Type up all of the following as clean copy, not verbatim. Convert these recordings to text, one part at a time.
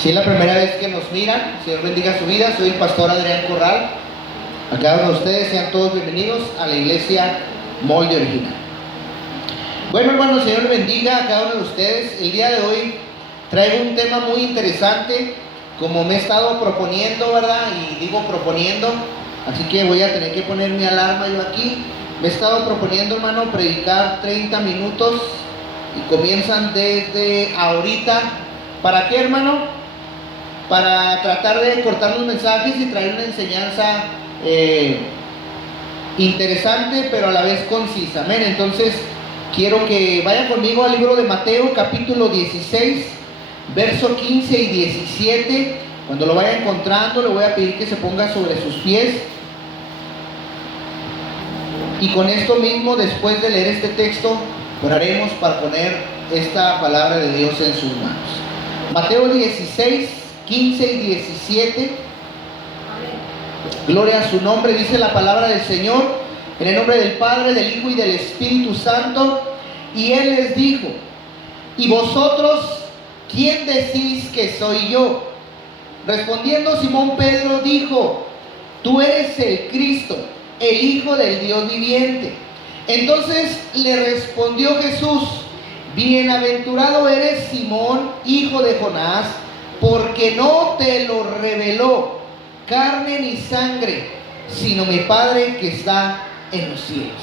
Si es la primera vez que nos miran, Señor bendiga su vida. Soy el pastor Adrián Corral. A cada uno de ustedes sean todos bienvenidos a la iglesia Molde Original. Bueno, hermanos, Señor bendiga a cada uno de ustedes. El día de hoy traigo un tema muy interesante, como me he estado proponiendo, ¿verdad? Y digo proponiendo, así que voy a tener que poner mi alarma yo aquí. Me he estado proponiendo, hermano, predicar 30 minutos y comienzan desde ahorita. ¿Para qué, hermano? Para tratar de cortar los mensajes y traer una enseñanza interesante, pero a la vez concisa. Amén. Entonces, quiero que vayan conmigo al libro de Mateo, capítulo 16, verso 15 y 17. Cuando lo vaya encontrando, le voy a pedir que se ponga sobre sus pies. Y con esto mismo, después de leer este texto, oraremos para poner esta palabra de Dios en sus manos. Mateo 16, 15 y 17. Gloria a su nombre. Dice la palabra del Señor, en el nombre del Padre, del Hijo y del Espíritu Santo. Y Él les dijo: ¿y vosotros quién decís que soy yo? Respondiendo Simón Pedro dijo: tú eres el Cristo, el Hijo del Dios viviente. Entonces le respondió Jesús: bienaventurado eres, Simón, hijo de Jonás, porque no te lo reveló carne ni sangre, sino mi Padre que está en los cielos.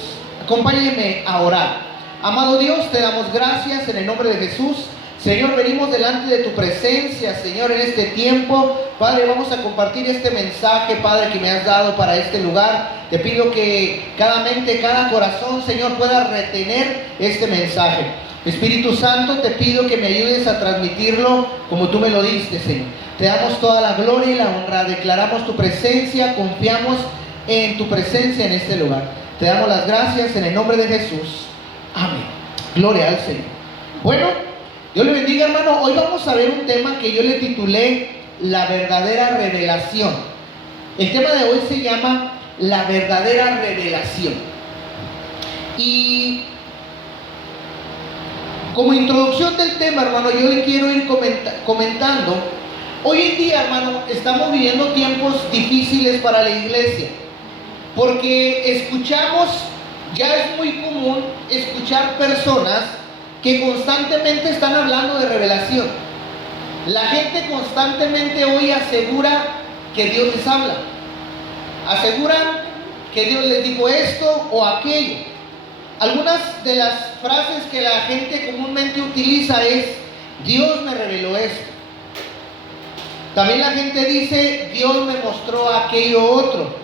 Acompáñenme a orar. Amado Dios, te damos gracias en el nombre de Jesús. Señor, venimos delante de tu presencia, Señor, en este tiempo. Padre, vamos a compartir este mensaje, Padre, que me has dado para este lugar. Te pido que cada mente, cada corazón, Señor, pueda retener este mensaje. Espíritu Santo, te pido que me ayudes a transmitirlo como tú me lo diste, Señor. Te damos toda la gloria y la honra. Declaramos tu presencia, confiamos en tu presencia en este lugar. Te damos las gracias en el nombre de Jesús. Amén. Gloria al Señor. Bueno, Dios le bendiga, hermano. Hoy vamos a ver un tema que yo le titulé la verdadera revelación. El tema de hoy se llama la verdadera revelación. Y como introducción del tema, hermano, yo le quiero ir comentando. Hoy en día, hermano, estamos viviendo tiempos difíciles para la iglesia, porque escuchamos, ya es muy común escuchar personas que constantemente están hablando de revelación. La gente constantemente hoy asegura que Dios les habla, aseguran que Dios les dijo esto o aquello. Algunas de las frases que la gente comúnmente utiliza es: Dios me reveló esto. También la gente dice: Dios me mostró aquello otro.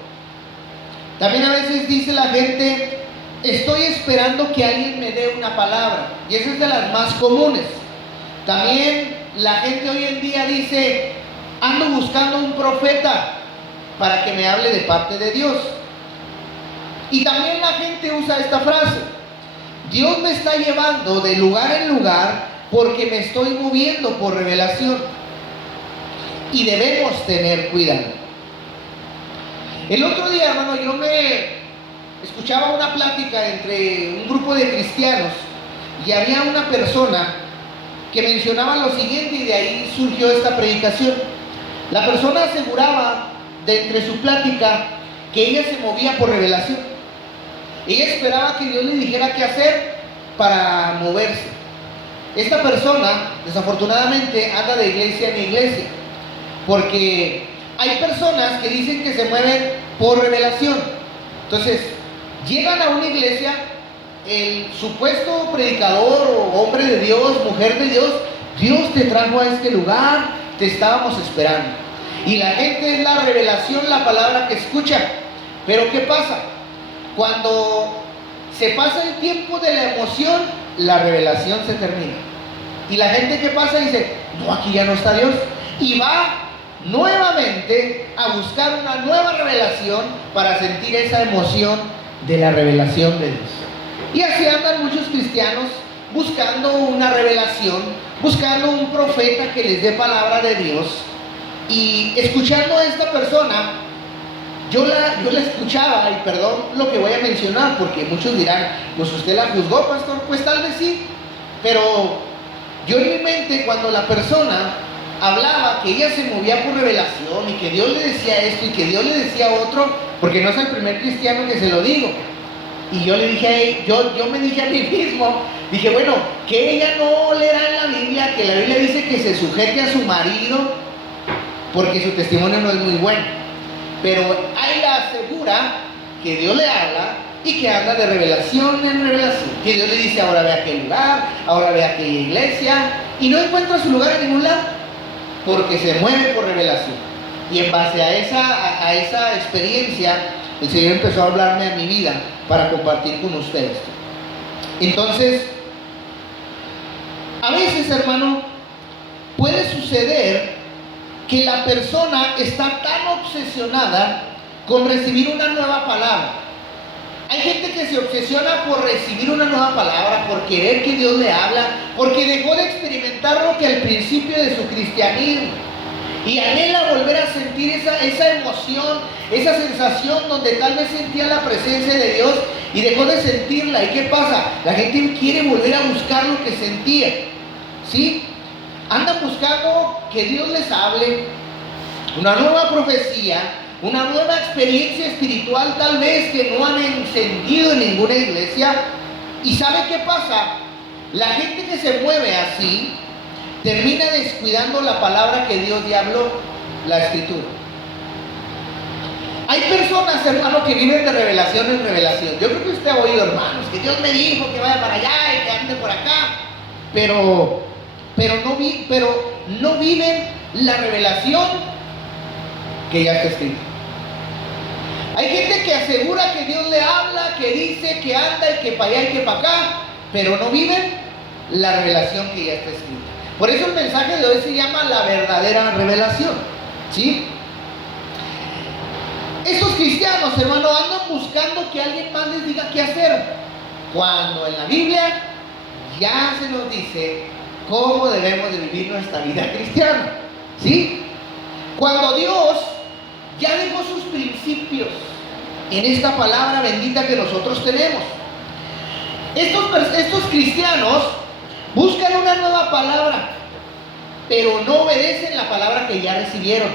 También a veces dice la gente: estoy esperando que alguien me dé una palabra. Y esa es de las más comunes. También la gente hoy en día dice: ando buscando un profeta para que me hable de parte de Dios. Y también la gente usa esta frase: Dios me está llevando de lugar en lugar porque me estoy moviendo por revelación. Y debemos tener cuidado. El otro día, hermano, yo me escuchaba una plática entre un grupo de cristianos y había una persona que mencionaba lo siguiente, y de ahí surgió esta predicación. La persona aseguraba de entre su plática que ella se movía por revelación. Ella esperaba que Dios le dijera qué hacer para moverse. Esta persona, desafortunadamente, anda de iglesia en iglesia, porque hay personas que dicen que se mueven por revelación. Entonces, llegan a una iglesia, el supuesto predicador o hombre de Dios, mujer de Dios: Dios te trajo a este lugar, te estábamos esperando. Y la gente es la revelación, la palabra que escucha. Pero ¿qué pasa? Cuando se pasa el tiempo de la emoción, la revelación se termina. Y la gente, ¿qué pasa? Dice: no, aquí ya no está Dios. Y va nuevamente a buscar una nueva revelación para sentir esa emoción de la revelación de Dios. Y así andan muchos cristianos buscando una revelación, buscando un profeta que les dé palabra de Dios. Y escuchando a esta persona, yo la escuchaba, y perdón lo que voy a mencionar, porque muchos dirán: pues usted la juzgó, pastor. Pues tal vez sí, pero yo en mi mente, cuando la persona hablaba que ella se movía por revelación y que Dios le decía esto y que Dios le decía otro, porque no es el primer cristiano que se lo digo. Y yo le dije a ella, yo me dije a mí mismo, dije, bueno, que ella no leerá en la Biblia, que la Biblia dice que se sujete a su marido, porque su testimonio no es muy bueno. Pero ella asegura que Dios le habla y que anda de revelación en revelación. Que Dios le dice, ahora ve a aquel lugar, ahora ve a aquella iglesia, y no encuentra su lugar en ningún lado, porque se mueve por revelación. Y en base a esa experiencia, el Señor empezó a hablarme a mi vida para compartir con ustedes. Entonces, a veces, hermano, puede suceder que la persona está tan obsesionada con recibir una nueva palabra. Hay gente que se obsesiona por recibir una nueva palabra, por querer que Dios le habla, porque dejó de experimentar lo que al principio de su cristianismo, y anhela volver a sentir esa emoción, esa sensación donde tal vez sentía la presencia de Dios y dejó de sentirla. ¿Y qué pasa? La gente quiere volver a buscar lo que sentía, ¿sí? Andan buscando que Dios les hable, una nueva profecía, una nueva experiencia espiritual tal vez que no han encendido en ninguna iglesia. ¿Y sabe qué pasa? La gente que se mueve así termina descuidando la palabra que Dios ya habló, la escritura. Hay personas, hermano, que viven de revelación en revelación. Yo creo que usted ha oído, hermanos, que Dios me dijo que vaya para allá y que ande por acá, pero no viven la revelación que ya está escrita. Hay gente que asegura que Dios le habla, que dice, que anda y que para allá y que para acá, pero no viven la revelación que ya está escrita. Por eso el mensaje de hoy se llama la verdadera revelación, ¿sí? Estos cristianos, hermano, andan buscando que alguien más les diga qué hacer, cuando en la Biblia ya se nos dice cómo debemos de vivir nuestra vida cristiana, ¿sí? Cuando Dios ya dejó sus principios en esta palabra bendita que nosotros tenemos. Estos cristianos buscan una nueva palabra, pero no obedecen la palabra que ya recibieron.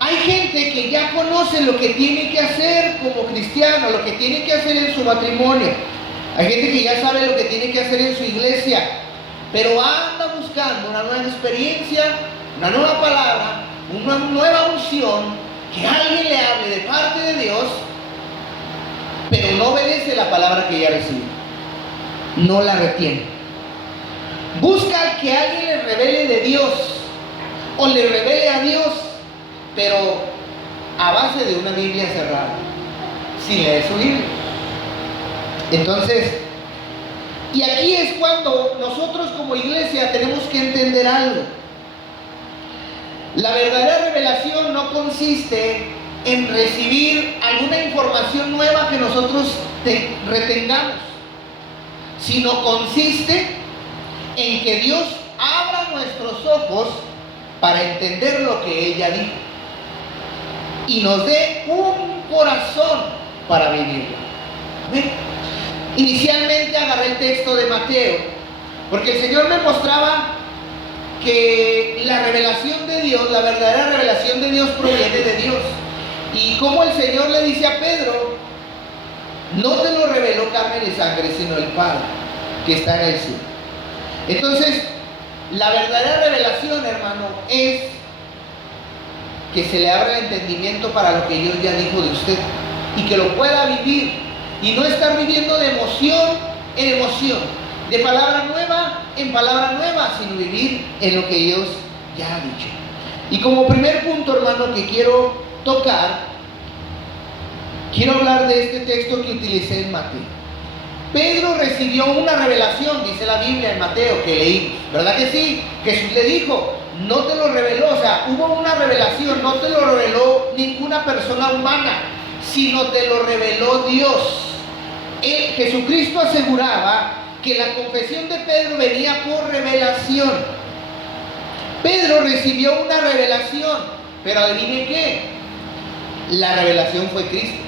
Hay gente que ya conoce lo que tiene que hacer como cristiano, lo que tiene que hacer en su matrimonio. Hay gente que ya sabe lo que tiene que hacer en su iglesia, pero anda buscando una nueva experiencia, una nueva palabra, una nueva unción, que alguien le hable de parte de Dios, pero no obedece la palabra que ya recibe, no la retiene. Busca que alguien le revele de Dios o le revele a Dios, pero a base de una Biblia cerrada, sin leer su Biblia. Entonces, y aquí es cuando nosotros como iglesia tenemos que entender algo. La verdadera revelación no consiste en recibir alguna información nueva que nosotros retengamos, sino consiste en que Dios abra nuestros ojos para entender lo que ella dijo y nos dé un corazón para vivirlo. ¿Ven? Inicialmente agarré el texto de Mateo porque el Señor me mostraba que la revelación de Dios, la verdadera revelación de Dios proviene de Dios. Y como el Señor le dice a Pedro, no te lo reveló carne ni sangre, sino el Padre que está en el cielo. Entonces, la verdadera revelación, hermano, es que se le abra el entendimiento para lo que Dios ya dijo de usted y que lo pueda vivir y no estar viviendo de emoción en emoción, de palabra nueva en palabra nueva, sino vivir en lo que Dios ya ha dicho. Y como primer punto, hermano, que quiero tocar, quiero hablar de este texto que utilicé en Mateo. Pedro recibió una revelación, dice la Biblia en Mateo, que leímos, ¿verdad que sí? Jesús le dijo, no te lo reveló, o sea, hubo una revelación, no te lo reveló ninguna persona humana, sino te lo reveló Dios. Jesucristo aseguraba que la confesión de Pedro venía por revelación. Pedro recibió una revelación, pero adivine qué, la revelación fue Cristo.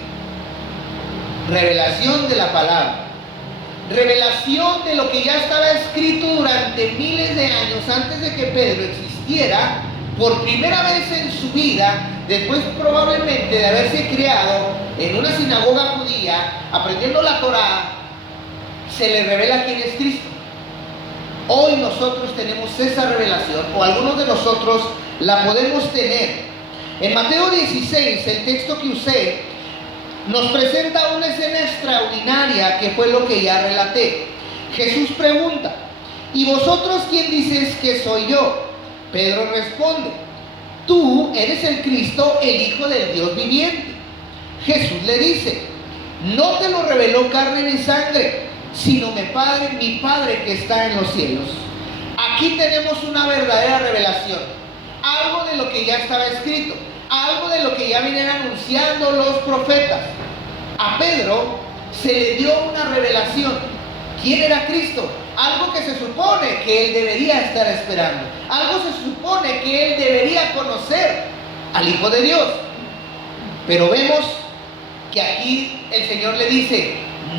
Revelación de la palabra. revelación de lo que ya estaba escrito durante miles de años antes de que Pedro existiera, por primera vez en su vida, después probablemente de haberse criado en una sinagoga judía, aprendiendo la Torá, se le revela quién es Cristo. Hoy nosotros tenemos esa revelación, o algunos de nosotros la podemos tener. En Mateo 16, el texto que usé, nos presenta una escena extraordinaria que fue lo que ya relaté. Jesús pregunta: ¿y vosotros quién dices que soy yo? Pedro responde: tú eres el Cristo, el Hijo del Dios viviente. Jesús le dice: no te lo reveló carne ni sangre, sino mi Padre que está en los cielos. Aquí tenemos una verdadera revelación, algo de lo que ya estaba escrito, algo de lo que ya venían anunciando los profetas. A Pedro se le dio una revelación. ¿Quién era Cristo? Algo que se supone que él debería estar esperando, algo se supone que él debería conocer, al Hijo de Dios. Pero vemos que aquí el Señor le dice: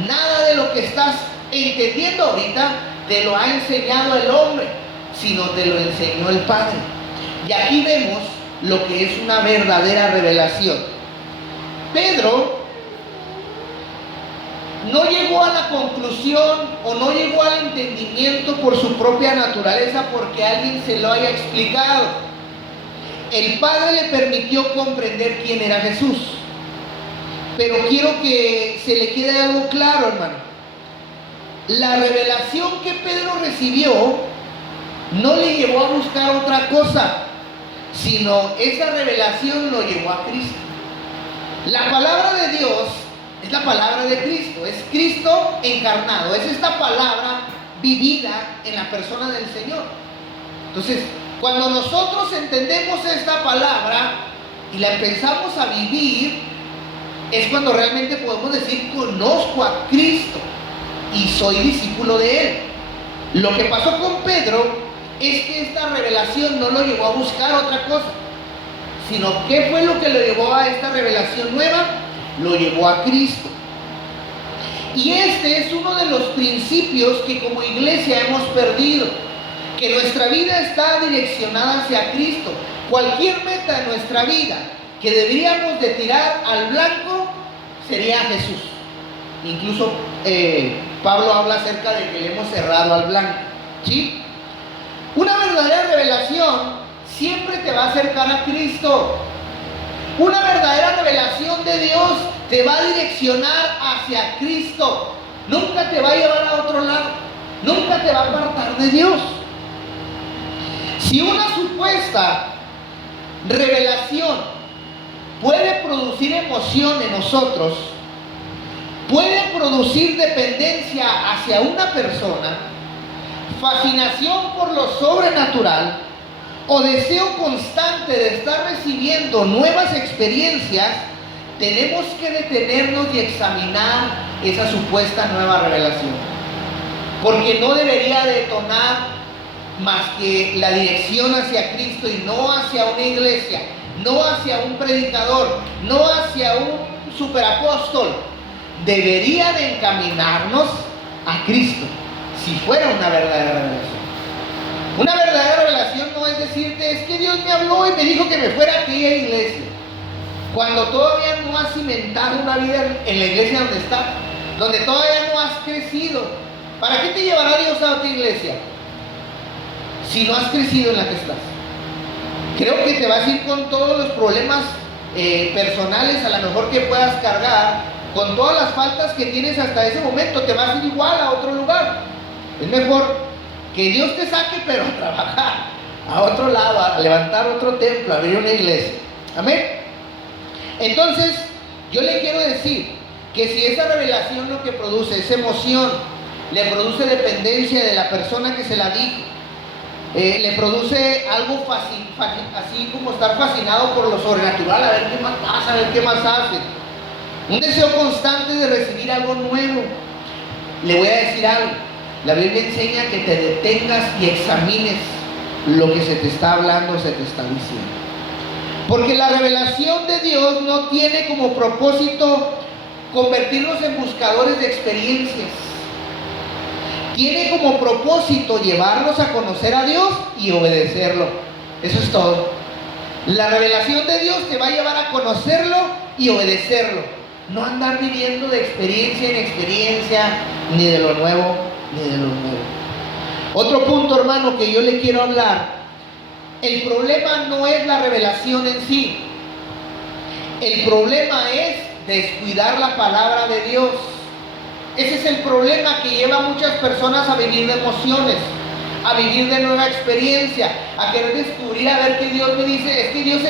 nada de lo que estás entendiendo ahorita te lo ha enseñado el hombre, sino te lo enseñó el Padre. Y aquí vemos lo que es una verdadera revelación. Pedro no llegó a la conclusión o no llegó al entendimiento por su propia naturaleza porque alguien se lo haya explicado. El Padre le permitió comprender quién era Jesús. Pero quiero que se le quede algo claro, hermano. La revelación que Pedro recibió no le llevó a buscar otra cosa, sino esa revelación lo llevó a Cristo. La palabra de Dios es la palabra de Cristo, es Cristo encarnado, es esta palabra vivida en la persona del Señor. Entonces, cuando nosotros entendemos esta palabra y la empezamos a vivir, es cuando realmente podemos decir: conozco a Cristo y soy discípulo de Él. Lo que pasó con Pedro es que esta revelación no lo llevó a buscar otra cosa, sino ¿qué fue lo que lo llevó a esta revelación nueva? Lo llevó a Cristo. Y este es uno de los principios que como iglesia hemos perdido, que nuestra vida está direccionada hacia Cristo. Cualquier meta en nuestra vida que deberíamos de tirar al blanco sería Jesús. Incluso Pablo habla acerca de que le hemos cerrado al blanco, ¿sí? Una verdadera revelación siempre te va a acercar a Cristo. Una verdadera revelación de Dios te va a direccionar hacia Cristo. Nunca te va a llevar a otro lado. Nunca te va a apartar de Dios. Si una supuesta revelación puede producir emoción en nosotros, puede producir dependencia hacia una persona, fascinación por lo sobrenatural o deseo constante de estar recibiendo nuevas experiencias, tenemos que detenernos y examinar esa supuesta nueva revelación, porque no debería detonar más que la dirección hacia Cristo y no hacia una iglesia, no hacia un predicador, no hacia un superapóstol. Debería de encaminarnos a Cristo, si fuera una verdadera revelación. Una verdadera revelación no es decirte: es que Dios me habló y me dijo que me fuera a aquella iglesia, cuando todavía no has cimentado una vida en la iglesia donde estás, donde todavía no has crecido. ¿Para qué te llevará Dios a otra iglesia si no has crecido en la que estás? Creo que te vas a ir con todos los problemas personales a lo mejor que puedas cargar, con todas las faltas que tienes hasta ese momento. Te vas a ir igual a otro lugar. Es mejor que Dios te saque, pero a trabajar a otro lado, a levantar otro templo, a abrir una iglesia. Amén. Entonces yo le quiero decir que si esa revelación lo que produce es emoción, le produce dependencia de la persona que se la dijo, le produce algo así como estar fascinado por lo sobrenatural, a ver qué más pasa, a ver qué más hace, un deseo constante de recibir algo nuevo. Le voy a decir algo: la Biblia enseña que te detengas y examines lo que se te está hablando, se te está diciendo, porque la revelación de Dios no tiene como propósito convertirnos en buscadores de experiencias. Tiene como propósito llevarnos a conocer a Dios y obedecerlo. Eso es todo. La revelación de Dios te va a llevar a conocerlo y obedecerlo. No andar viviendo de experiencia en experiencia, ni de lo nuevo, ni de lo nuevo. Otro punto, hermano, que yo le quiero hablar. El problema no es la revelación en sí. El problema es descuidar la palabra de Dios. Ese es el problema que lleva a muchas personas a vivir de emociones, a vivir de nueva experiencia, a querer descubrir, a ver qué Dios me dice. Es que Dios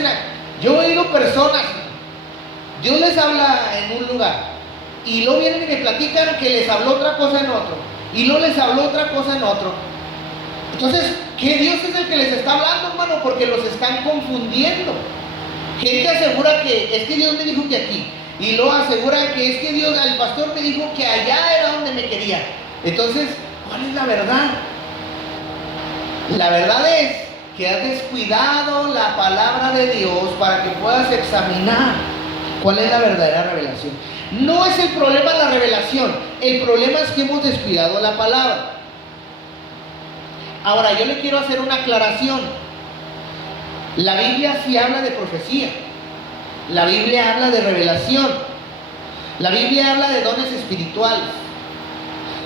yo he oído personas, Dios les habla en un lugar y luego vienen y me platican que les habló otra cosa en otro y luego les habló otra cosa en otro. Entonces, ¿qué Dios es el que les está hablando, hermano? Porque los están confundiendo. Gente asegura que es que Dios me dijo que aquí, y luego asegura que es que Dios, el pastor me dijo que allá era donde me quería. Entonces, ¿cuál es la verdad? La verdad es que has descuidado la palabra de Dios para que puedas examinar cuál es la verdadera revelación. No es el problema la revelación, el problema es que hemos descuidado la palabra. Ahora, yo le quiero hacer una aclaración. La Biblia sí habla de profecía. La Biblia habla de revelación. La Biblia habla de dones espirituales.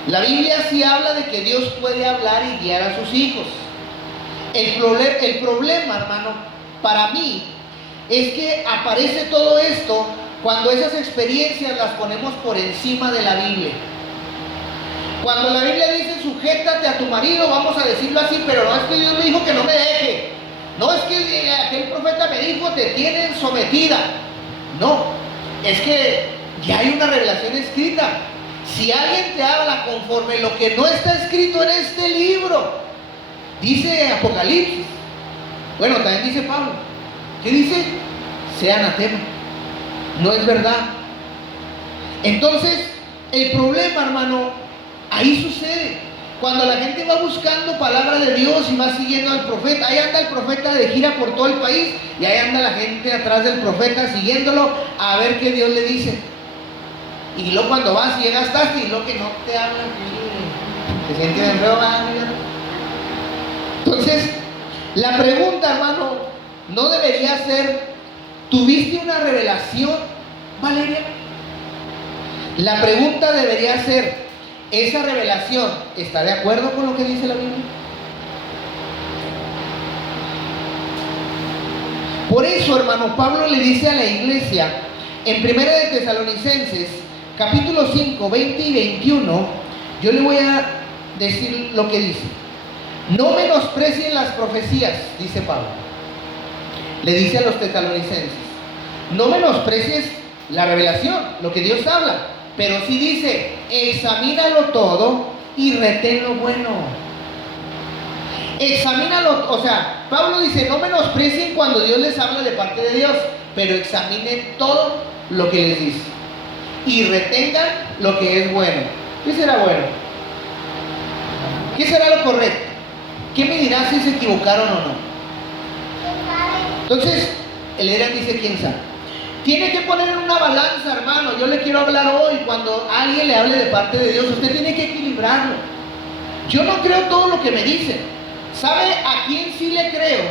La Biblia sí habla de que Dios puede hablar y guiar a sus hijos. El problema, hermano, para mí, es que aparece todo esto cuando esas experiencias las ponemos por encima de la Biblia. Cuando la Biblia dice sujétate a tu marido, vamos a decirlo así, pero no es que Dios me dijo que no me deje. No es que aquel profeta me dijo te tienen sometida. No, es que ya hay una revelación escrita. Si alguien te habla conforme lo que no está escrito en este libro, dice Apocalipsis, bueno, también dice Pablo, ¿qué dice? Sea anatema. No es verdad. Entonces, el problema, hermano, ahí sucede. Cuando la gente va buscando palabra de Dios y va siguiendo al profeta, ahí anda el profeta de gira por todo el país y ahí anda la gente atrás del profeta siguiéndolo a ver qué Dios le dice. Y luego cuando vas y llegas tarde y luego que no te hablan, te sientes en enredo. Entonces, la pregunta, hermano, no debería ser, ¿tuviste una revelación, Valeria? La pregunta debería ser, ¿esa revelación está de acuerdo con lo que dice la Biblia? Por eso, hermano, Pablo le dice a la iglesia en 1 de Tesalonicenses, capítulo 5, 20 y 21, yo le voy a decir lo que dice. No menosprecien las profecías, dice Pablo. Le dice a los tesalonicenses, no menosprecies la revelación, lo que Dios habla, pero sí dice, examínalo todo y retén lo bueno. Examínalo, o sea, Pablo dice, no menosprecien cuando Dios les habla de parte de Dios, pero examinen todo lo que les dice y retengan lo que es bueno. ¿Qué será bueno? ¿Qué será lo correcto? ¿Qué me dirá si se equivocaron o no? Entonces, el Eran dice, ¿quién sabe? Tiene que poner en una balanza, hermano. Yo le quiero hablar hoy, cuando alguien le hable de parte de Dios, usted tiene que equilibrarlo. Yo no creo todo lo que me dice. ¿Sabe a quién sí le creo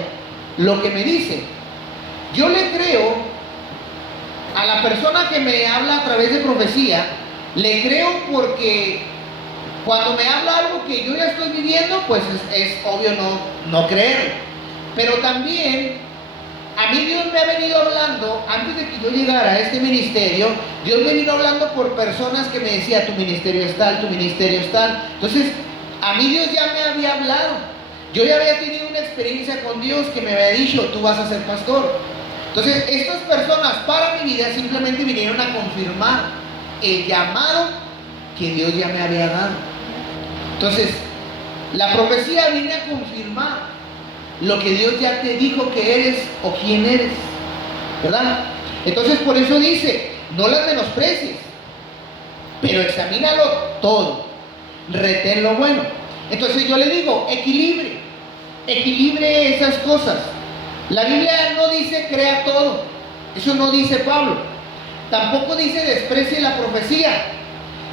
lo que me dice? Yo le creo a la persona que me habla a través de profecía. Le creo porque cuando me habla algo que yo ya estoy viviendo, pues es obvio no creer. Pero también a mí Dios me ha venido hablando, antes de que yo llegara a este ministerio, Dios me vino hablando por personas que me decían, tu ministerio es tal, tu ministerio es tal. Entonces, a mí Dios ya me había hablado. Yo ya había tenido una experiencia con Dios que me había dicho, tú vas a ser pastor. Entonces, estas personas para mi vida simplemente vinieron a confirmar el llamado que Dios ya me había dado. Entonces, la profecía viene a confirmar lo que Dios ya te dijo que eres o quién eres, ¿verdad? Entonces, por eso dice, no las menosprecies, pero examínalo todo, retén lo bueno. Entonces yo le digo, equilibre esas cosas. La Biblia no dice crea todo, eso no dice Pablo. Tampoco dice desprecie la profecía,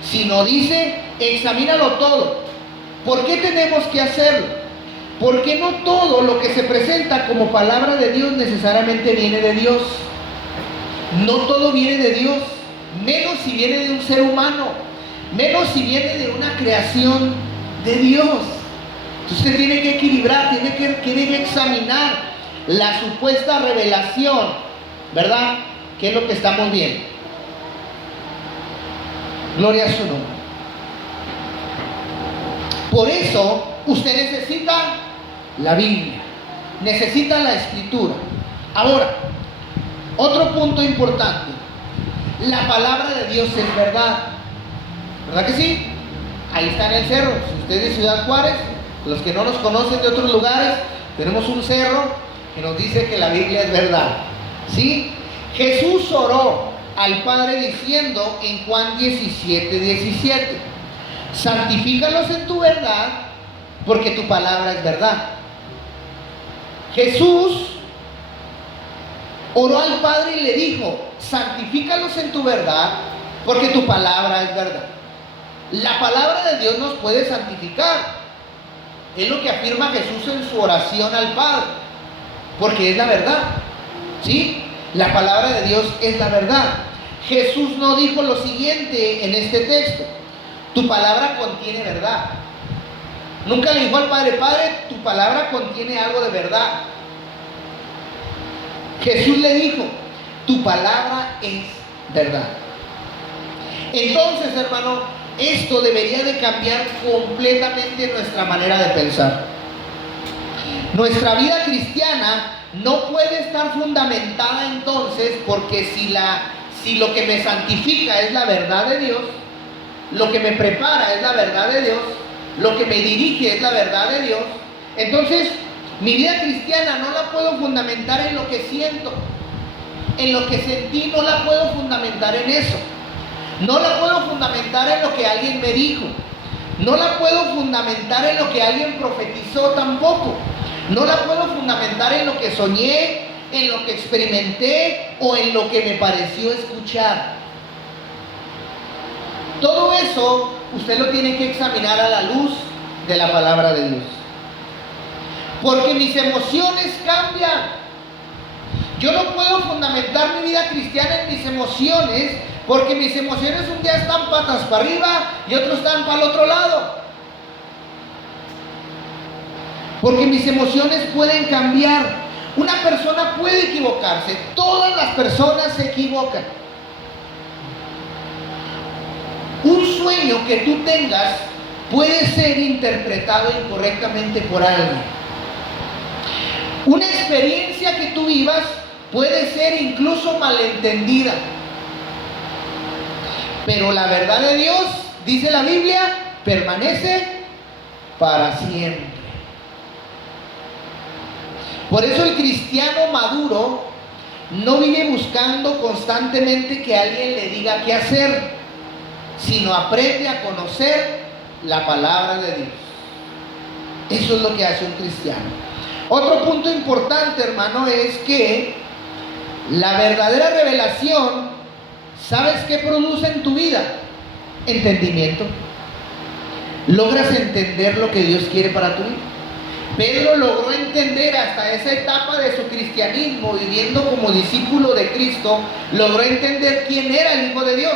sino dice examínalo todo. ¿Por qué tenemos que hacerlo? Porque no todo lo que se presenta como palabra de Dios necesariamente viene de Dios. No todo viene de Dios, menos si viene de un ser humano, menos si viene de una creación de Dios. Entonces usted tiene que equilibrar, tiene que examinar la supuesta revelación, ¿verdad? ¿Qué es lo que estamos viendo? Gloria a su nombre. Por eso usted necesita la Biblia, necesita la Escritura. Ahora, otro punto importante: la palabra de Dios es verdad, ¿verdad que sí? Ahí está en el cerro. Si usted es de Ciudad Juárez, los que no nos conocen de otros lugares, tenemos un cerro que nos dice que la Biblia es verdad, ¿sí? Jesús oró al Padre diciendo en Juan 17:17: santifícalos en tu verdad, porque tu palabra es verdad. Jesús oró al Padre y le dijo: santifícalos en tu verdad, porque tu palabra es verdad. La palabra de Dios nos puede santificar. Es lo que afirma Jesús en su oración al Padre, porque es la verdad, ¿sí? La palabra de Dios es la verdad. Jesús no dijo lo siguiente en este texto: tu palabra contiene verdad. Nunca le dijo al Padre: Padre, tu palabra contiene algo de verdad. Jesús le dijo: tu palabra es verdad. Entonces, hermano, esto debería de cambiar completamente nuestra manera de pensar. Nuestra vida cristiana no puede estar fundamentada entonces, porque si lo que me santifica es la verdad de Dios, lo que me prepara es la verdad de Dios, lo que me dirige es la verdad de Dios, entonces mi vida cristiana no la puedo fundamentar en lo que siento, en lo que sentí, no la puedo fundamentar en eso. No la puedo fundamentar en lo que alguien me dijo. No la puedo fundamentar en lo que alguien profetizó tampoco. No la puedo fundamentar en lo que soñé, en lo que experimenté o en lo que me pareció escuchar. Todo eso usted lo tiene que examinar a la luz de la palabra de Dios. Porque mis emociones cambian. Yo no puedo fundamentar mi vida cristiana en mis emociones, porque mis emociones un día están patas para arriba y otros están para el otro lado. Porque mis emociones pueden cambiar. Una persona puede equivocarse. Todas las personas se equivocan. Un sueño que tú tengas puede ser interpretado incorrectamente por alguien. Una experiencia que tú vivas puede ser incluso malentendida. Pero la verdad de Dios, dice la Biblia, permanece para siempre. Por eso el cristiano maduro no vive buscando constantemente que alguien le diga qué hacer, sino aprende a conocer la palabra de Dios. Eso es lo que hace un cristiano. Otro punto importante, hermano, es que la verdadera revelación, ¿sabes qué produce en tu vida? Entendimiento. Logras entender lo que Dios quiere para tu vida. Pedro logró entender hasta esa etapa de su cristianismo, viviendo como discípulo de Cristo, logró entender quién era el Hijo de Dios.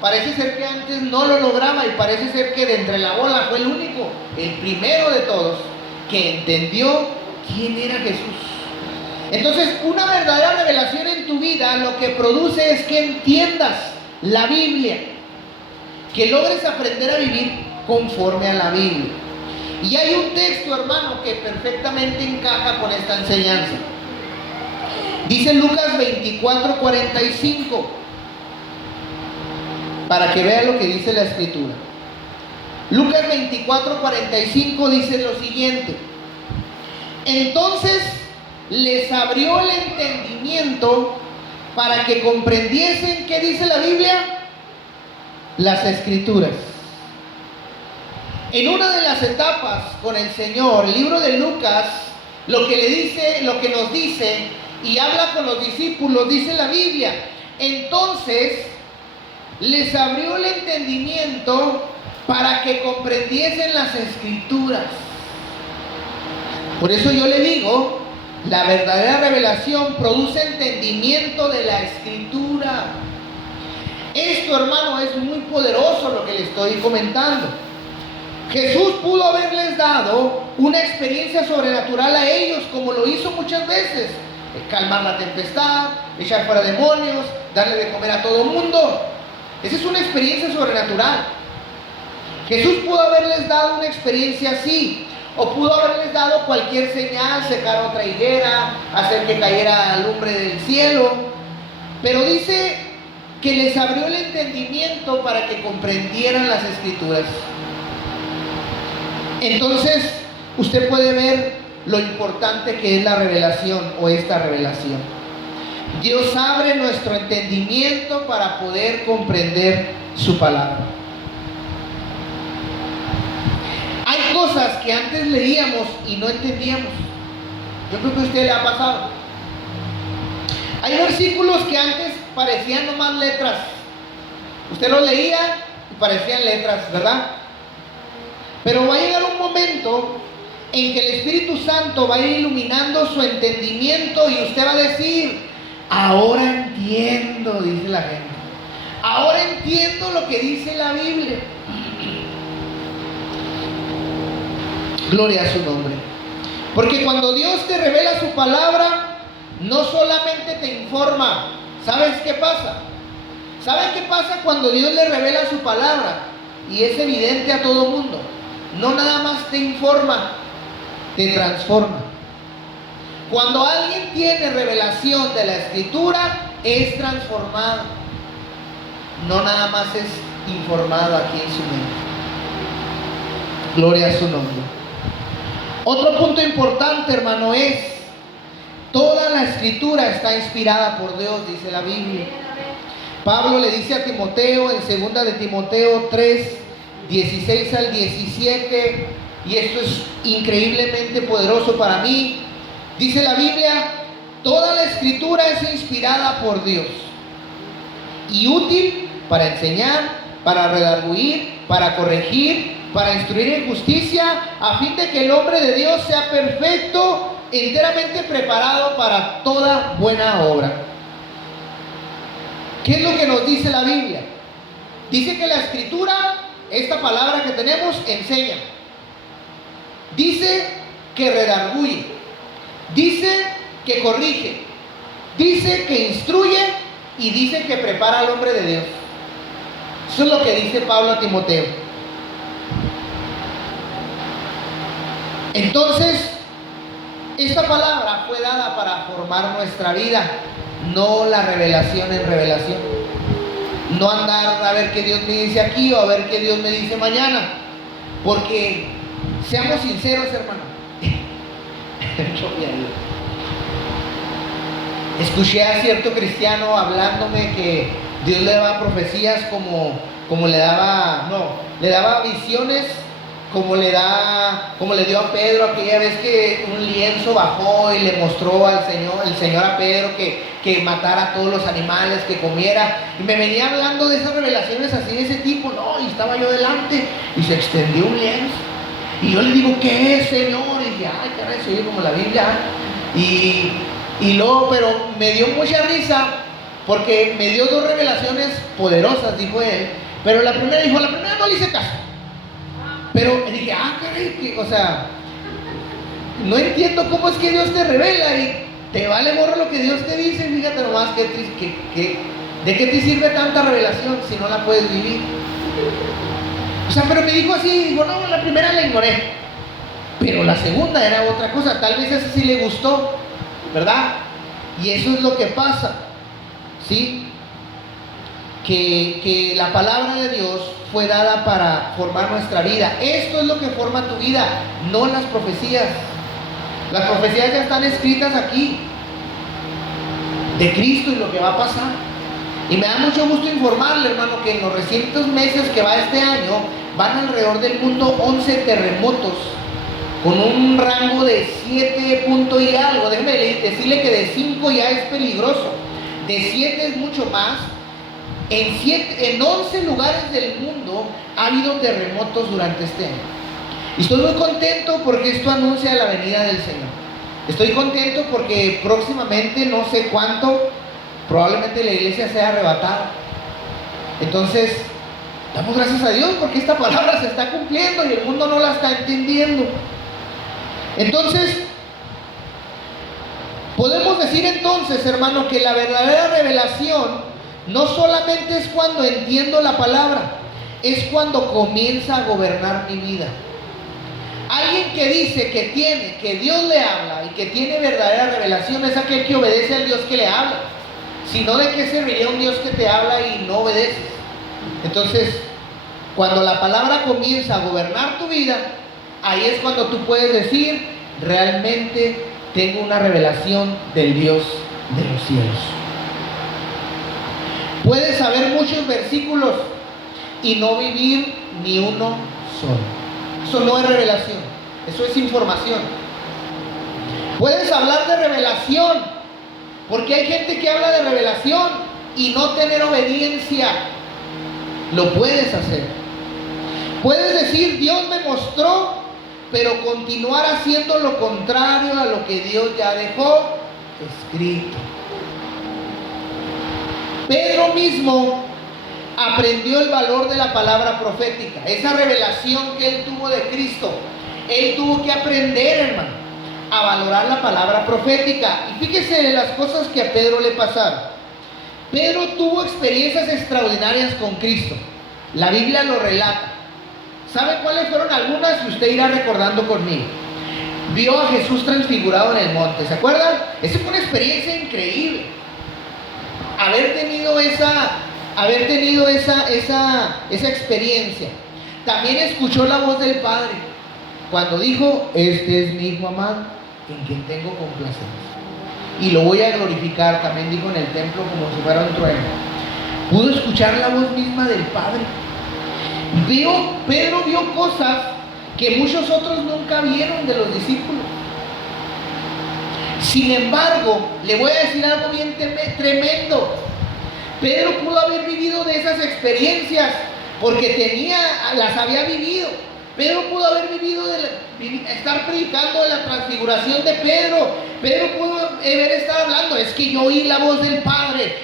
Parece ser que antes no lo lograba y parece ser que de entre la bola fue el único, el primero de todos, que entendió quién era Jesús. Entonces, una verdadera revelación en tu vida lo que produce es que entiendas la Biblia, que logres aprender a vivir conforme a la Biblia. Y hay un texto, hermano, que perfectamente encaja con esta enseñanza. Dice Lucas 24:45, para que vea lo que dice la Escritura. Lucas 24:45 dice lo siguiente: entonces les abrió el entendimiento para que comprendiesen, ¿qué dice la Biblia? Las Escrituras. En una de las etapas con el Señor, el libro de Lucas, lo que nos dice y habla con los discípulos, dice la Biblia, entonces les abrió el entendimiento para que comprendiesen las escrituras. Por eso yo le digo, la verdadera revelación produce entendimiento de la escritura. Esto, hermano, es muy poderoso lo que le estoy comentando. Jesús pudo haberles dado una experiencia sobrenatural a ellos, como lo hizo muchas veces: calmar la tempestad, echar fuera demonios, darle de comer a todo el mundo. Esa es una experiencia sobrenatural. Jesús pudo haberles dado una experiencia así, o pudo haberles dado cualquier señal: secar otra higuera, hacer que cayera lumbre del cielo. Pero dice que les abrió el entendimiento para que comprendieran las escrituras. Entonces, usted puede ver lo importante que es la revelación, o esta revelación. Dios abre nuestro entendimiento para poder comprender su palabra. Hay cosas que antes leíamos y no entendíamos. Yo creo que a usted le ha pasado. Hay versículos que antes parecían nomás letras. Usted los leía y parecían letras, ¿verdad? Pero va a llegar un momento en que el Espíritu Santo va a ir iluminando su entendimiento y usted va a decir: ahora entiendo, dice la gente. Ahora entiendo lo que dice la Biblia. Gloria a su nombre. Porque cuando Dios te revela su palabra, no solamente te informa. ¿Sabes qué pasa? ¿Saben qué pasa cuando Dios le revela su palabra? Y es evidente a todo mundo. No nada más te informa, te transforma. Cuando alguien tiene revelación de la Escritura, es transformado. No nada más es informado aquí en su mente. Gloria a su nombre. Otro punto importante, hermano, es: toda la Escritura está inspirada por Dios, dice la Biblia. Pablo le dice a Timoteo en 2 de Timoteo 3, 16 al 17, y esto es increíblemente poderoso para mí. Dice la Biblia: toda la Escritura es inspirada por Dios y útil para enseñar, para redarguir, para corregir, para instruir en justicia, a fin de que el hombre de Dios sea perfecto, enteramente preparado para toda buena obra. ¿Qué es lo que nos dice la Biblia? Dice que la Escritura, esta palabra que tenemos, enseña. Dice que redarguye. Dice que corrige. Dice que instruye. Y dice que prepara al hombre de Dios. Eso es lo que dice Pablo a Timoteo. Entonces, esta palabra fue dada para formar nuestra vida, no la revelación en revelación. No andar a ver qué Dios me dice aquí o a ver qué Dios me dice mañana. Porque, seamos sinceros, hermano. Escuché a cierto cristiano hablándome que Dios le daba profecías como le daba visiones, como le dio a Pedro aquella vez que un lienzo bajó y le mostró al el Señor a Pedro que matara a todos los animales, que comiera. Y me venía hablando de esas revelaciones así de ese tipo, ¿no? Y estaba yo delante y se extendió un lienzo. Y yo le digo: ¿qué es, Señor? Y dije: ay, caray, se oye como la Biblia. Y luego, pero me dio mucha risa porque me dio dos revelaciones poderosas, dijo él. Pero la primera no le hice caso. Pero dije: caray, o sea, no entiendo cómo es que Dios te revela y te vale gorro lo que Dios te dice. Fíjate nomás ¿de qué te sirve tanta revelación si no la puedes vivir? O sea, pero me dijo así, digo: no, la primera la ignoré, pero la segunda era otra cosa. Tal vez esa sí le gustó, ¿verdad? Y eso es lo que pasa, ¿sí? Que la palabra de Dios fue dada para formar nuestra vida. Esto es lo que forma tu vida, no las profecías. Las profecías ya están escritas aquí de Cristo y lo que va a pasar. Y me da mucho gusto informarle, hermano, que en los recientes meses que va este año van alrededor del mundo 11 terremotos con un rango de 7 puntos y algo. Déjeme decirle que de 5 ya es peligroso, de 7 es mucho más. En 11 lugares del mundo ha habido terremotos durante este año. Y estoy muy contento porque esto anuncia la venida del Señor. Estoy contento porque próximamente, no sé cuánto, probablemente la iglesia sea arrebatada. Entonces, damos gracias a Dios porque esta palabra se está cumpliendo y el mundo no la está entendiendo. Entonces, podemos decir entonces, hermano, que la verdadera revelación no solamente es cuando entiendo la palabra, es cuando comienza a gobernar mi vida. Alguien que dice que Dios le habla y que tiene verdadera revelación es aquel que obedece al Dios que le habla. Si no, ¿de qué serviría un Dios que te habla y no obedeces? Entonces, cuando la palabra comienza a gobernar tu vida, ahí es cuando tú puedes decir, realmente tengo una revelación del Dios de los cielos. Puedes saber muchos versículos y no vivir ni uno solo. Eso no es revelación, eso es información. Puedes hablar de revelación, porque hay gente que habla de revelación y no tener obediencia. Lo puedes hacer. Puedes decir, Dios me mostró, pero continuar haciendo lo contrario a lo que Dios ya dejó escrito. Pedro mismo aprendió el valor de la palabra profética, esa revelación que él tuvo de Cristo. Él tuvo que aprender, hermano, a valorar la palabra profética. Y fíjese de las cosas que a Pedro le pasaron. Pedro tuvo experiencias extraordinarias con Cristo. La Biblia lo relata. ¿Sabe cuáles fueron algunas? Y usted irá recordando conmigo. Vio a Jesús transfigurado en el monte, ¿se acuerdan? Esa fue una experiencia increíble. Haber tenido esa experiencia. También escuchó la voz del Padre cuando dijo, este es mi Hijo amado, en quien tengo complacencia y lo voy a glorificar. También dijo en el templo como si fuera un trueno. Pudo escuchar la voz misma del Padre. Pedro vio cosas que muchos otros nunca vieron de los discípulos. Sin embargo, le voy a decir algo bien tremendo. Pedro pudo haber vivido de esas experiencias porque las había vivido. Pedro pudo haber vivido estar predicando de la transfiguración de Pedro. Pedro pudo haber estado hablando, es que yo oí la voz del Padre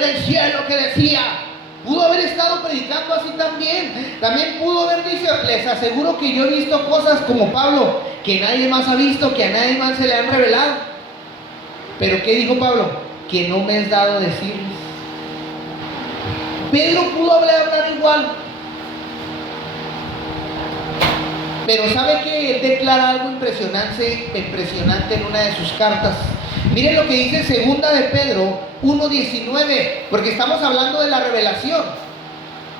del cielo que decía. Pudo haber estado predicando así también. También pudo haber dicho, les aseguro que yo he visto cosas como Pablo, que nadie más ha visto, que a nadie más se le han revelado. Pero ¿qué dijo Pablo? Que no me es dado decirles. Pedro pudo hablar igual. Pero ¿sabe que él declara algo impresionante en una de sus cartas? Miren lo que dice segunda de Pedro 1:19, porque estamos hablando de la revelación.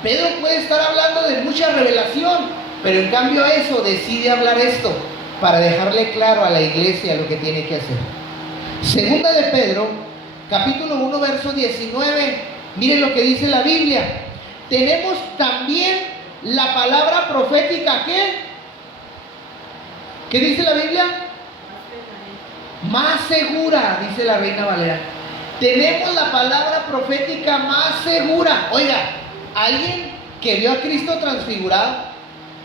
Pedro puede estar hablando de mucha revelación, pero en cambio a eso decide hablar esto para dejarle claro a la iglesia lo que tiene que hacer. Segunda de Pedro, capítulo 1, verso 19, miren lo que dice la Biblia. Tenemos también la palabra profética, ¿qué dice la Biblia? Más segura, dice la Reina Valera. Tenemos la palabra profética más segura. Oiga, alguien que vio a Cristo transfigurado,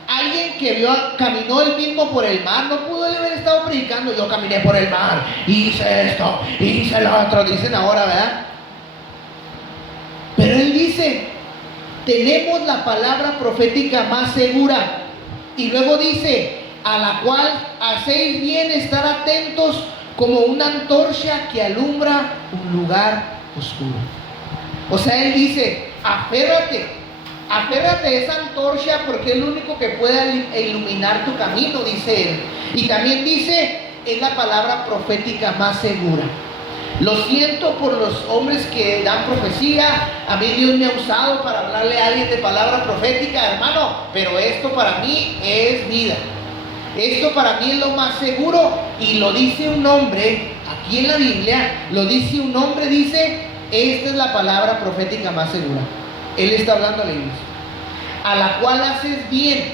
alguien que caminó él mismo por el mar, no pudo él haber estado predicando, yo caminé por el mar, hice esto, hice lo otro, dicen ahora, ¿verdad? Pero él dice, tenemos la palabra profética más segura. Y luego dice, a la cual hacéis bien estar atentos como una antorcha que alumbra un lugar oscuro. O sea, él dice, aférrate a esa antorcha porque es lo único que puede iluminar tu camino, dice él. Y también dice, es la palabra profética más segura. Lo siento por los hombres que dan profecía. A mí Dios me ha usado para hablarle a alguien de palabra profética, hermano, pero esto para mí es vida. Esto para mí es lo más seguro. Y lo dice un hombre, aquí en la Biblia, lo dice un hombre, dice, esta es la palabra profética más segura. Él está hablando a la iglesia. A la cual haces bien,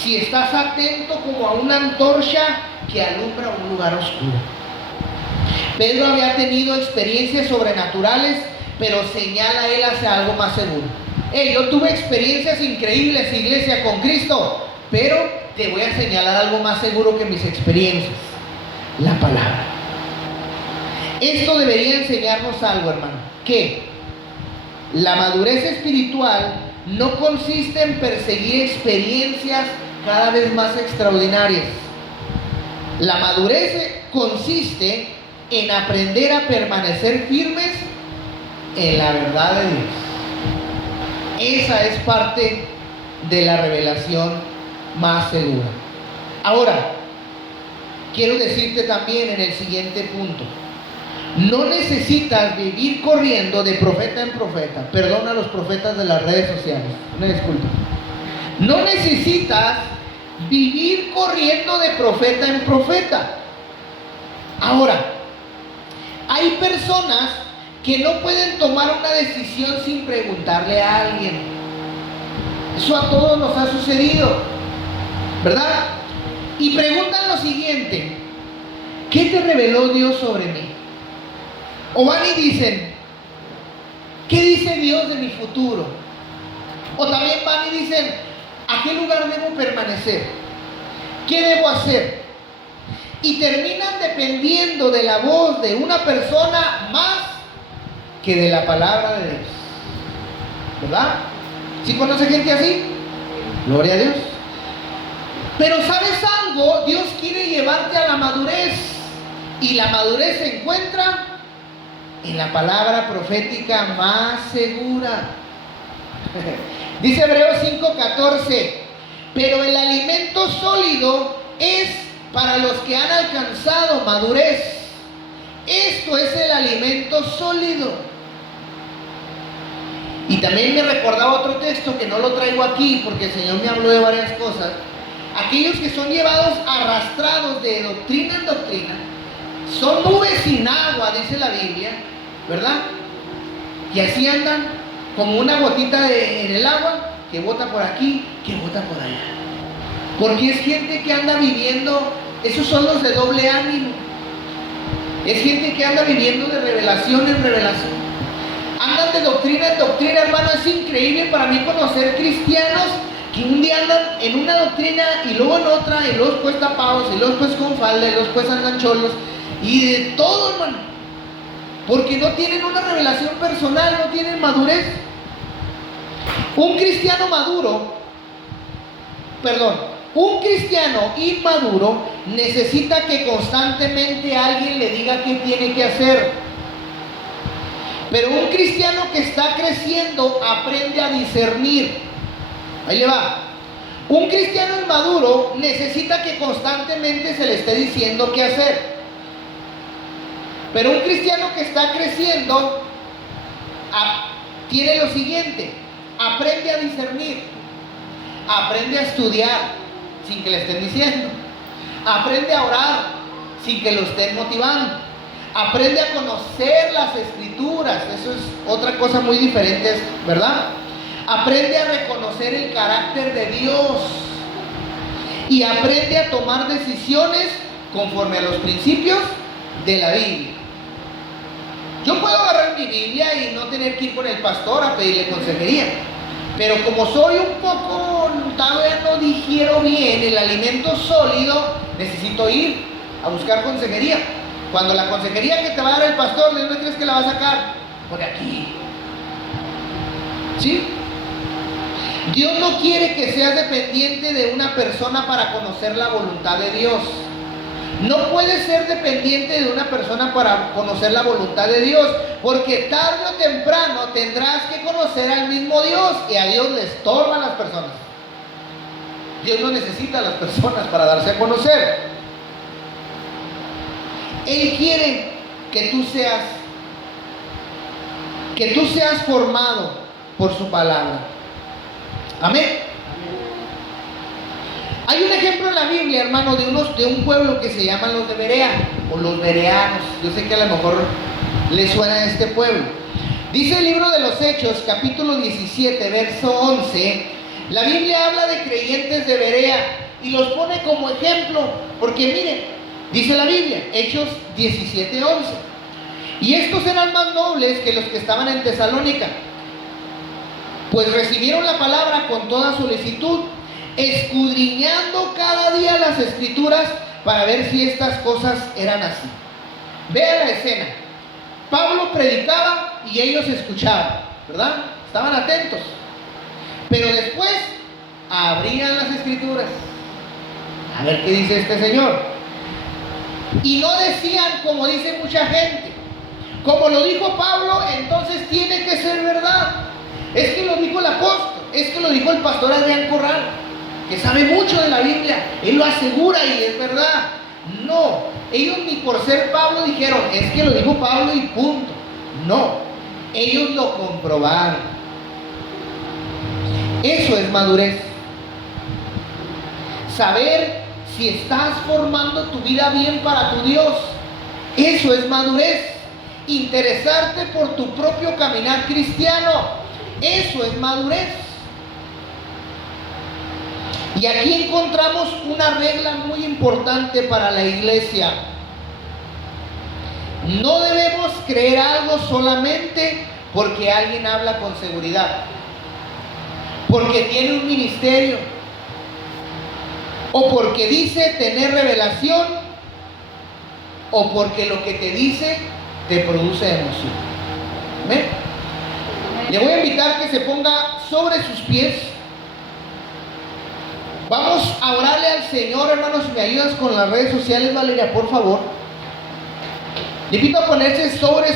si estás atento como a una antorcha que alumbra un lugar oscuro. Pedro había tenido experiencias sobrenaturales pero señala él hacia algo más seguro. Yo tuve experiencias increíbles, iglesia, con Cristo, pero te voy a señalar algo más seguro que mis experiencias: la palabra. Esto debería enseñarnos algo, hermano, que la madurez espiritual no consiste en perseguir experiencias cada vez más extraordinarias. La madurez consiste en aprender a permanecer firmes en la verdad de Dios. Esa es parte de la revelación más segura. Ahora, quiero decirte también en el siguiente punto: no necesitas vivir corriendo de profeta en profeta. Perdona a los profetas de las redes sociales, una disculpa. No necesitas vivir corriendo de profeta en profeta. Ahora, hay personas que no pueden tomar una decisión sin preguntarle a alguien. Eso a todos nos ha sucedido, ¿verdad? Y preguntan lo siguiente: ¿qué te reveló Dios sobre mí? O van y dicen: ¿qué dice Dios de mi futuro? O también van y dicen: ¿a qué lugar debo permanecer? ¿Qué debo hacer? Y terminan dependiendo de la voz de una persona más que de la palabra de Dios, ¿verdad? ¿Sí conoce gente así? Gloria a Dios. Pero ¿sabes algo? Dios quiere llevarte a la madurez, y la madurez se encuentra en la palabra profética más segura. Dice Hebreos 5:14: pero el alimento sólido es para los que han alcanzado madurez. Esto es el alimento sólido. Y también me recordaba otro texto que no lo traigo aquí porque el Señor me habló de varias cosas. Aquellos que son llevados arrastrados de doctrina en doctrina son nubes sin agua, dice la Biblia, ¿verdad? Y así andan como una gotita en el agua, que bota por aquí, que bota por allá. Porque es gente que anda viviendo, esos son los de doble ánimo. Es gente que anda viviendo de revelación en revelación. Andan de doctrina en doctrina, hermano. Es increíble para mí conocer cristianos que un día andan en una doctrina y luego en otra, y luego después tapados, y luego después con falda, y luego después andan cholos, y de todo, hermano. Porque no tienen una revelación personal, no tienen madurez. Un cristiano inmaduro necesita que constantemente alguien le diga qué tiene que hacer. Pero un cristiano que está creciendo aprende a discernir. Ahí le va. Un cristiano inmaduro necesita que constantemente se le esté diciendo qué hacer. Pero un cristiano que está creciendo tiene lo siguiente: aprende a discernir, aprende a estudiar sin que le estén diciendo, aprende a orar sin que lo estén motivando, aprende a conocer las escrituras. Eso es otra cosa muy diferente, ¿verdad? Aprende a reconocer el carácter de Dios y aprende a tomar decisiones conforme a los principios de la Biblia. Yo puedo agarrar mi Biblia y no tener que ir con el pastor a pedirle consejería, pero como soy un poco, todavía no digiero bien el alimento sólido, necesito ir a buscar consejería. Cuando la consejería que te va a dar el pastor, ¿de dónde crees que la va a sacar? Por aquí. ¿Sí? Dios no quiere que seas dependiente de una persona para conocer la voluntad de Dios. No puedes ser dependiente de una persona para conocer la voluntad de Dios, porque tarde o temprano tendrás que conocer al mismo Dios, y a Dios le estorban las personas. Dios no necesita a las personas para darse a conocer. Él quiere que tú seas formado por su palabra. Amén. Hay un ejemplo en la Biblia, hermano, de un pueblo que se llaman los de Berea, o los bereanos. Yo sé que a lo mejor les suena a este pueblo. Dice el libro de los Hechos, capítulo 17, verso 11. La Biblia habla de creyentes de Berea y los pone como ejemplo, porque miren, dice la Biblia, Hechos 17, 11: Y estos eran más nobles que los que estaban en Tesalónica, pues recibieron la palabra con toda solicitud, escudriñando cada día las escrituras para ver si estas cosas eran así. Vean la escena. Pablo predicaba y ellos escuchaban, ¿verdad? Estaban atentos. Pero después abrían las escrituras. A ver qué dice este señor. Y no decían como dice mucha gente. Como lo dijo Pablo, entonces tiene que ser verdad. Es que lo dijo el apóstol, es que lo dijo el pastor Adrián Corral, que sabe mucho de la Biblia. Él lo asegura y es verdad. No, ellos ni por ser Pablo dijeron, es que lo dijo Pablo y punto. No, ellos lo comprobaron. Eso es madurez. Saber si estás formando tu vida bien para tu Dios. Eso es madurez. Interesarte por tu propio caminar cristiano. Eso es madurez. Y aquí encontramos una regla muy importante para la iglesia. No debemos creer algo solamente porque alguien habla con seguridad, porque tiene un ministerio, o porque dice tener revelación, o porque lo que te dice te produce emoción. ¿Ven? Le voy a invitar que se ponga sobre sus pies. Vamos a orarle al Señor, hermanos. ¿Me ayudas con las redes sociales, Valeria, por favor? Le invito a ponerse sobre sus